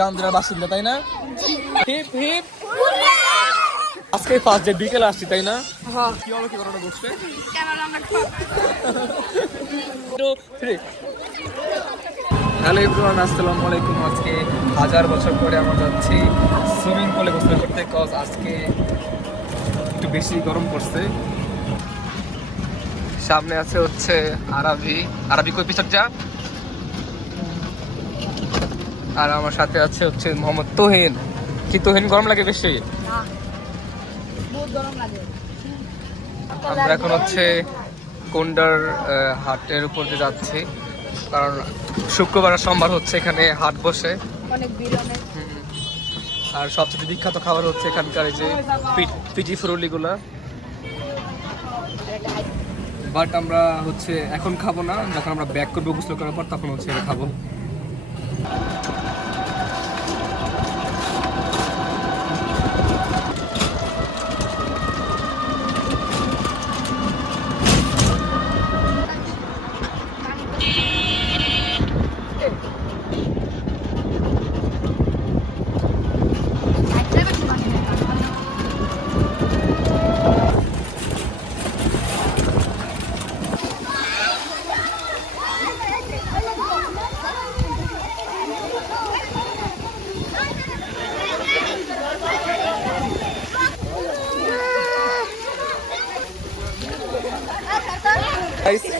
গান্ধার বাসিন্দা, তাই না? Hip hip. আজকে ফার্স্ট ডে, বিকেলে আসছি, তাই না? কি হলো, কি ঘটনা ঘটছে? হ্যালো এভরিওয়ান, আসসালামু আলাইকুম। আজকে 1000 বছর পরে আমরা যাচ্ছি সুইমিং পুলে গোসল করতে, কজ আজকে একটু বেশি গরম পড়ছে। সামনে আছে হচ্ছে আরবি কই পিছক যা, আর আমার সাথে আছে হচ্ছে মোহাম্মদ তোহিন। কি তোহিন, গরম লাগে বেশি? আমরা এখন হচ্ছে কোন্ডার হাটের উপর দিয়ে যাচ্ছি, কারণ শুক্রবার আর সোমবার হচ্ছে এখানে হাট বসে অনেক ভিড়। আর সবচেয়ে বিখ্যাত খাবার হচ্ছে এখানকার এই যে পিটি ফুরুলিগুলা। বাট আমরা হচ্ছে এখন খাবো না, যখন আমরা ব্যাক করবো গোসল করার পর তখন হচ্ছে এটা খাবো।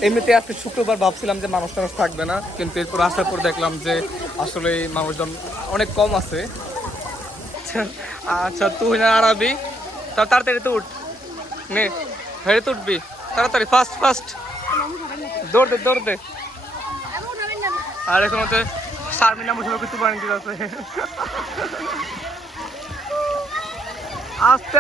এমনিতে আজকে শুক্রবার ভাবছিলাম যে মানুষ থাকবে না, কিন্তু এরপর আসার পর দেখলাম যে আসলে মানুষজন অনেক কম আছে। আচ্ছা তুই না আরবি, তাড়াতাড়ি তো উঠ, নে হেঁটে তো উঠবি তাড়াতাড়ি, ফাস্ট দৌড় দে। আর এখন হচ্ছে শারমিনা মুসলমান কিছু বানিয়ে দিতে আছে, আস্তে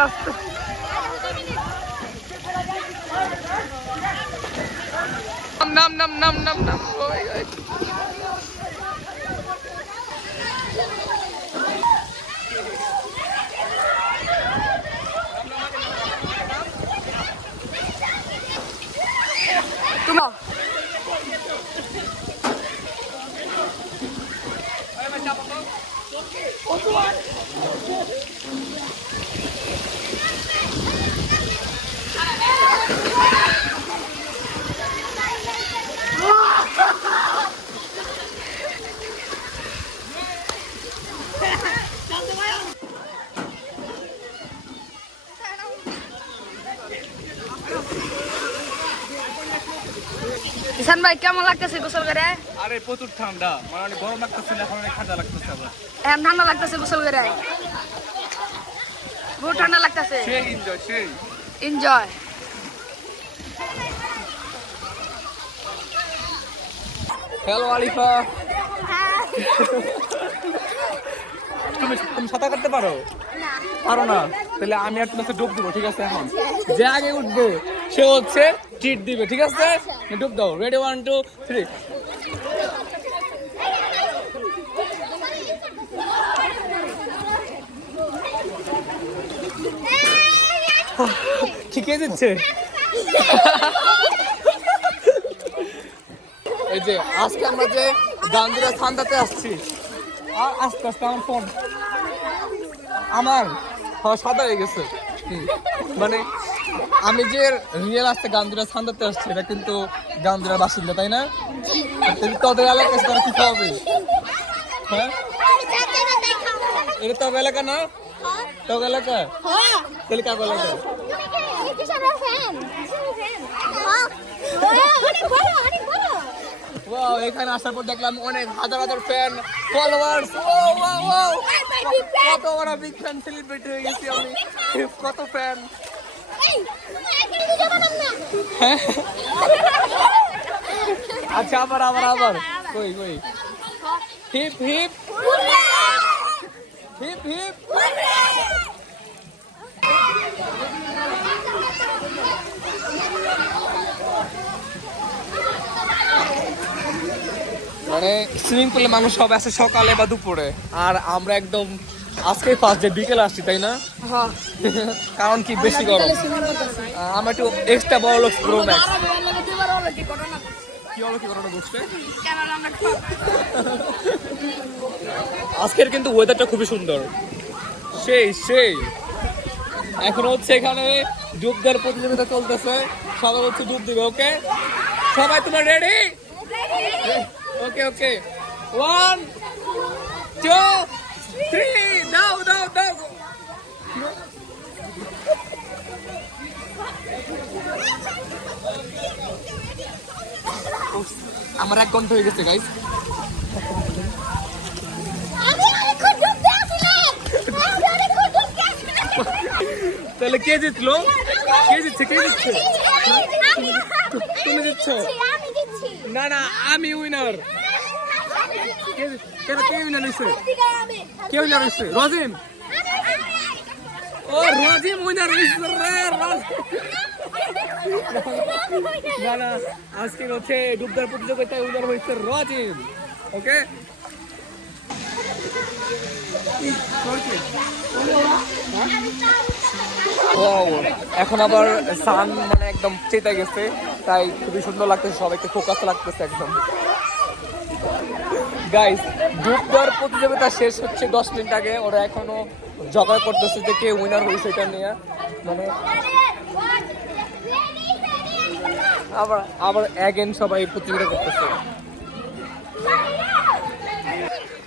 নাম। ঈশান ভাই কেমন লাগতেছে গোসল করে? আরে প্রচুর ঠান্ডা, মানে অনেক গরম লাগতেছে, এখন অনেক ঠান্ডা লাগতেছে। আবার এখন ঠান্ডা লাগতেছে গোসল করে, বহুত ঠান্ডা লাগতেছে। এনজয়। হ্যালো আলিফা, তুমি সাঁতার কাটতে পারো না? তাহলে আমি আর তোমাকে ডুব দিব, ঠিক আছে? এখন যে আগে উঠবে সে হচ্ছে ট্রিট দিবে, ঠিক আছে? ডুব দাও, রেডি 1 2 3। ঠিকই দিচ্ছে। এই যে আজকে আমরা যে গান্ধীরা ঠান্ডাতে আসছি, আর আস্তে আমার ফোন আমার সাদা হয়ে গেছে। মানে আমি যে রিয়েল আসতে গান্ধীরা ঠান্ডাতে আসছি, এটা কিন্তু গান্ধীরা বাসিন্দা, তাই না? তোদের এলাকায় তারা কি খাওয়াবে? হ্যাঁ, এটা তোর এলাকা না? তোর এলাকা তাহলে কাক এলাকা? এখানে আসার পর দেখলাম অনেক হাজার ফ্যান, ফলোয়ার্স। কত বড় বিগ ফ্যান, সেলিব্রিটি হয়ে গেছি আমি। কত ফ্যান! আচ্ছা আবার কই হিপ হিপ হিপ হিপ। মানে সুইমিং পুলে মানুষ সব আছে সকালে বা দুপুরে, আর আমরা একদম আজকে ফার্স্ট ডে, বিকেলে আসছি, তাই না? কারণ কি বেশি গরম। আমরা একটু এক্সট্রা বড় লোক প্রো ম্যাক্স। কি হলো, কি ঘটনা ঘটছে? আজকের কিন্তু ওয়েদারটা খুবই সুন্দর, সেই সেই। এখন হচ্ছে এখানে ডুব দেওয়ার প্রতিযোগিতা চলতেছে, সবাই হচ্ছে ডুব দিবে। ওকে সবাই, তোমার রেডি? ওকে ওকে, 1 2 3, দাও দাও দাও। আমার 1 ঘন্টা হয়ে গেছে গাইস। তাহলে কে জিতলো? কে জিতছে? কে জিতছে? তুমি জিতছো? না না, আমি উইনার। কে উইনার হয়েছে? কে উইনার হয়েছে? রাজিম। ও রাজিম উইনার হয়েছে রে। না না, আজকে হচ্ছে ডুবদার প্রতিযোগিতায় উইনার হয়েছে রাজিম। ওকে, এখন আবার সান মানে একদম চেতে গেছে, তাই খুবই সুন্দর লাগতেছে, সবাইকে ফোকাস লাগতেছে একদম। গাইস, ডুব দেওয়ার প্রতিযোগিতা শেষ হচ্ছে 10 মিনিট আগে, ওরা এখনো জগাড় করতেছে যে কে উইনার হয়েছে এটা নিয়ে। মানে আবার আবার অ্যাগেন সবাই প্রতিযোগিতা করতেছে।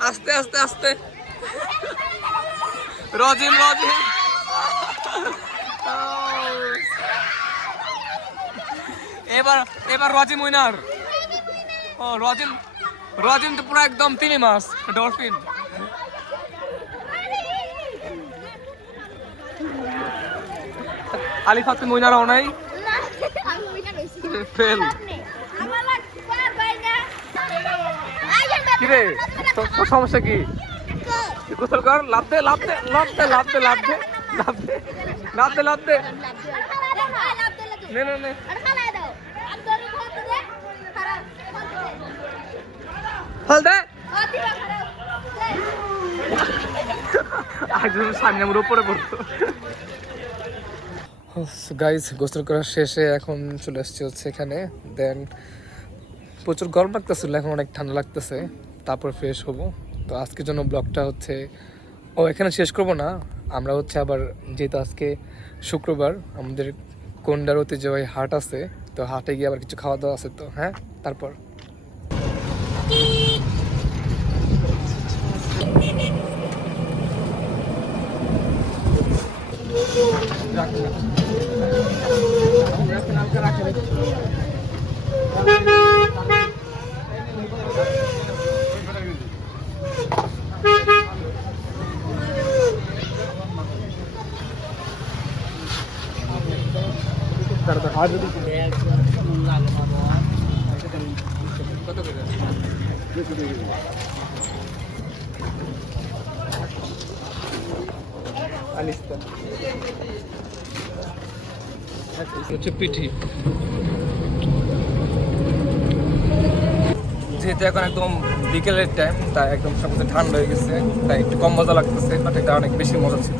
আস্তে আস্তে আস্তে, রাজিম রাজিম। এবার এবার রাজিম উইনার। ও রাজিম, রাজিম তো পুরো একদম 3 মাস ডলফিন। আলিফা তুমি উইনার হও নাই? ফেল। কিরে তোর সমস্যা কি? গোসল কর, লাভ দে লাভ দে লাভ দে লাভ দে লাভ দে লাভ দে লাভ দে লাভ দে। নে নে নে, ফল দে। আজ সামনে আমার উপরে পড়তো। গাইজ, গোসল করার শেষে এখন চলে আসছে হচ্ছে এখানে। দেন প্রচুর গরম লাগতেছিল, এখন অনেক ঠান্ডা লাগতেছে, তারপর ফ্রেশ হবো। তো আজকের জন্য ব্লগটা হচ্ছে এখানে শেষ করবো না, আমরা হচ্ছে আবার, যেহেতু আজকে শুক্রবার, আমাদের কোন্ডার ঐতিহ্যবাহী হাট আছে, তো হাটে গিয়ে আবার কিছু খাওয়া দাওয়া আছে। তো হ্যাঁ, তারপর হচ্ছে পিঠি। যেহেতু এখন একদম বিকেলের টাইম, তাই একদম সব ঠান্ডা হয়ে গেছে, তাই একটু কম মজা লাগতেছে, বাট এটা অনেক বেশি মজা ছিল।